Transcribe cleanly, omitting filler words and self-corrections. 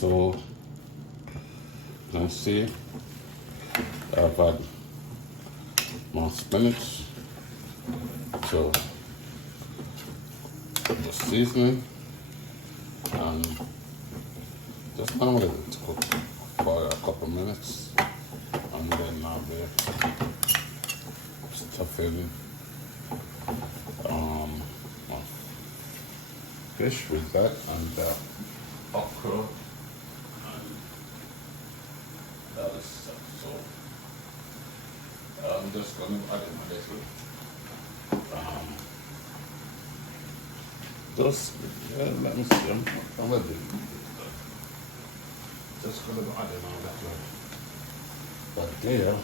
So, let's see. I've had more spinach. So, the seasoning. And just now let it cook for a couple minutes. And then I'll be stuffing my fish with that and okra and other stuff. So I'm just going to add in a little just let me see. I'm ready. Just going to add in a little. But there.